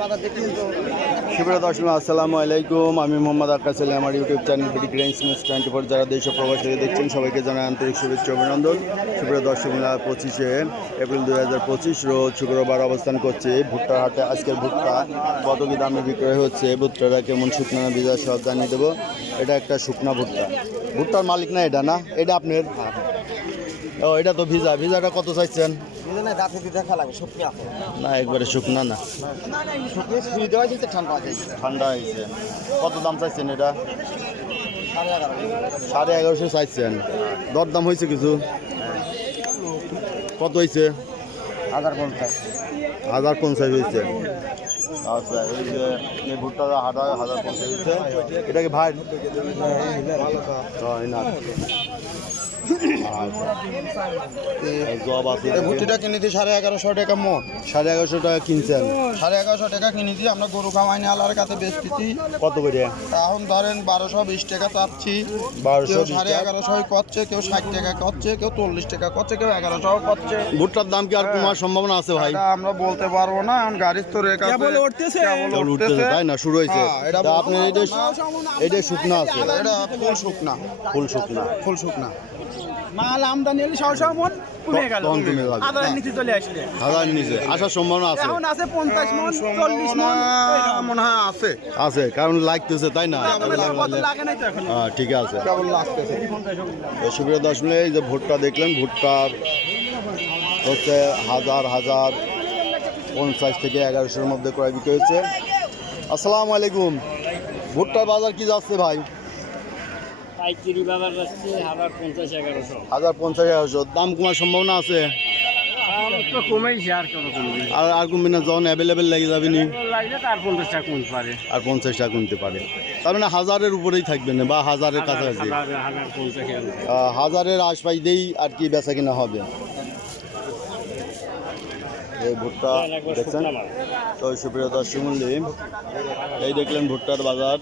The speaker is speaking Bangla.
সুপ্রিয় দর্শক আসসালামু আলাইকুম, আমি মোহাম্মদ আক্কাস আলী। আমার YouTube channel BD grains news 24 যারা দেশ ও প্রবাস থেকে দেখছেন সবাইকে জানাই আন্তরিক শুভেচ্ছা অভিনন্দন। সুপ্রিয় দর্শক, 25 এপ্রিল 2025 রোজ শুক্রবার অবস্থান করছে ভুট্টার হাটে। আজকের ভুট্টা কত কি দামে বিক্রয় হচ্ছে, ভুট্টাটা কেমন শুকনা না ভিজা সব জানিয়ে দেবো। এটা একটা শুকনা ভুট্টা। ভুট্টার মালিক না এটা? না, এটা আপনার? ও, এটা তো ভিজা। ভিজাটা কত চাইছেন? না, একবারে শুকনা না, ঠান্ডা হয়েছে। কত দাম চাইছেন এটা? 1150 চাইছেন। দরদাম হয়েছে কিছু? কত হয়েছে? 1050 হয়েছে। আচ্ছা, এই যে এই ভুট্টাটা 1050 হয়েছে। এটা কি ভাই? না, ভুট্টিটা কিনেছি 1150 টাকা মোট। 1150 টাকা কিনছেন? 1150 টাকা কিনেছি আমরা, গরু খাওয়াইনি আলার কাছে বেচতেছি। কত করে এখন ধরেন 1220 টাকা চাচ্ছি। 1220 1150 করছে, কেউ 60 টাকা করছে, কেউ 40 টাকা করছে, কেউ 1100 করছে। ভুট্টার দাম কি আর কমার সম্ভাবনা আছে ভাই? এটা আমরা বলতে পারবো না, এখন গাড়ির তো রেখা উঠতেছে, তাই না? শুরু হয়েছে। আপনি এটা শুকনা আছে? এটা ফুল শুকনা। ফুল শুকনা, ফুল শুকনা মাল আমদানি হলে 100 মন কমে গেল, তখন কমে যাবে। হাজারের নিচে চলে আসলে। হাজার নিচে আসার সম্ভাবনা আছে? এখন আছে 50 মন, 40 মন মনে হয় আছে। আছে, কারণ লাগতেছে, তাই না? কত লাগে নাই তো এখন। ঠিক আছে। কেবল লাগতেছে। সুপ্রিয় দর্শক, এই যে ভুট্টা দেখলেন, ভুট্টার হচ্ছে 1050 থেকে 1100-এর মধ্যে ক্রয় বিক্রি হয়েছে। আসসালামু আলাইকুম। ভুট্টার বাজার কি যাচ্ছে ভাই? পাইকারি বাজার যাচ্ছে 1050-1100। 1050-1100। দাম কমার সম্ভাবনা আছে? তো কমেইছে, আর কত কমবে? আর কমবে না? যখন অ্যাভেলেবেল লেগে যাবে নি, লাগলে তার 50 টাকা কমতে পারে, আর 50 টাকা কমতে পারে। তার মানে 1000-এর উপরেই থাকবে না, বা 1000-এর কাছাকাছি। 1050 1000-এর আশপাশ দিয়েই আর কি বেচা কিনা হবে। এই ভুট্টা দেখছেন তো সুপ্রিয় দর্শক মূল্য, এই দেখলেন ভুট্টার বাজার।